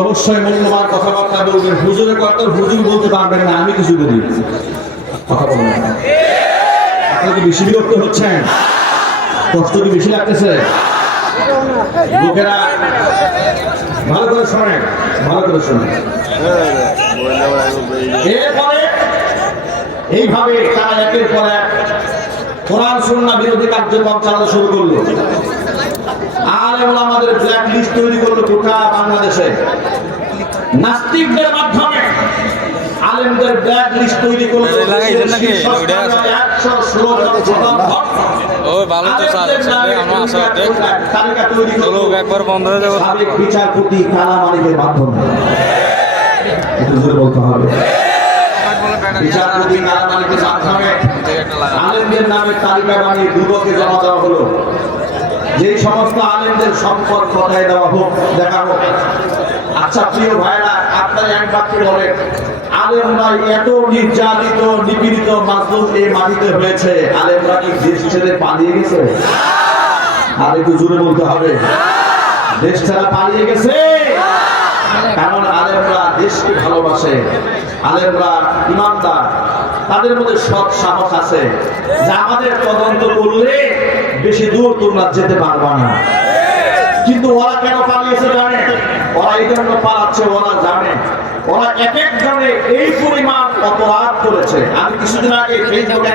অবশ্যই কথা না আমি কিছু বলি কথা না। বেশি বিরক্ত হচ্ছেন কষ্ট কি বেশি লাগতেছে লোকেরা ভালো করে শোনেন, ভালো করে শোনেন। এরপরে এইভাবে তারা একের পর এক কোরআন, সুন্নাহ বিরোধী কার্যক্রম চালাতে শুরু করল। আর এগুলো আমাদের ব্ল্যাক লিস্ট তৈরি করল গোটা বাংলাদেশে। নাস্তিকদের মাধ্যমে আলেমদের ব্ল্যাক লিস্ট তৈরি করল। লাগাইছেন নাকি? আছে। জন ও ভালো তো স্যার আমরা আশা দেখ তালিকা তৈরি করল। লোক একবার বন্ধ হয়ে যাবে। সাবেক বিচারপতি কালা মালিকের মাধ্যমে। একটু জোরে বলতে হবে। বিচারপতি কালা মালিকের মাধ্যমে আলেমদের নামে তালিকা বানিয়ে দুদকে জমা দেওয়া হলো। যেই সমস্ত আলেমদের সম্পদ কথায় দেওয়া হোক দেখা হোক। আচ্ছা প্রিয় ভাইরা এক বাক্যে আলেমরা এত নির্যাতিত, নিপীড়িত এই মাটিতে হয়েছে। আলেমরা কি দেশ ছেড়ে পালিয়ে গেছে? আর একটু জোরে বলতে হবে। দেশ ছাড়া পালিয়ে গেছে? কারণ আলেমরা দেশকে ভালোবাসে। আলেমরা ইমানদার। তাদের মধ্যে সৎ সাহস আছে। আমাদের তদন্ত করলে বেশি দূর তোমরা যেতে পারবা না কিন্তু ওরা কেন পালিয়েছে জানে জন্য পালাচ্ছে, ওরা জানে। ওরা এক একজনে এই পরিমাণ অপরাধ করেছে। আমি কিছুদিন আগে ফেসবুকে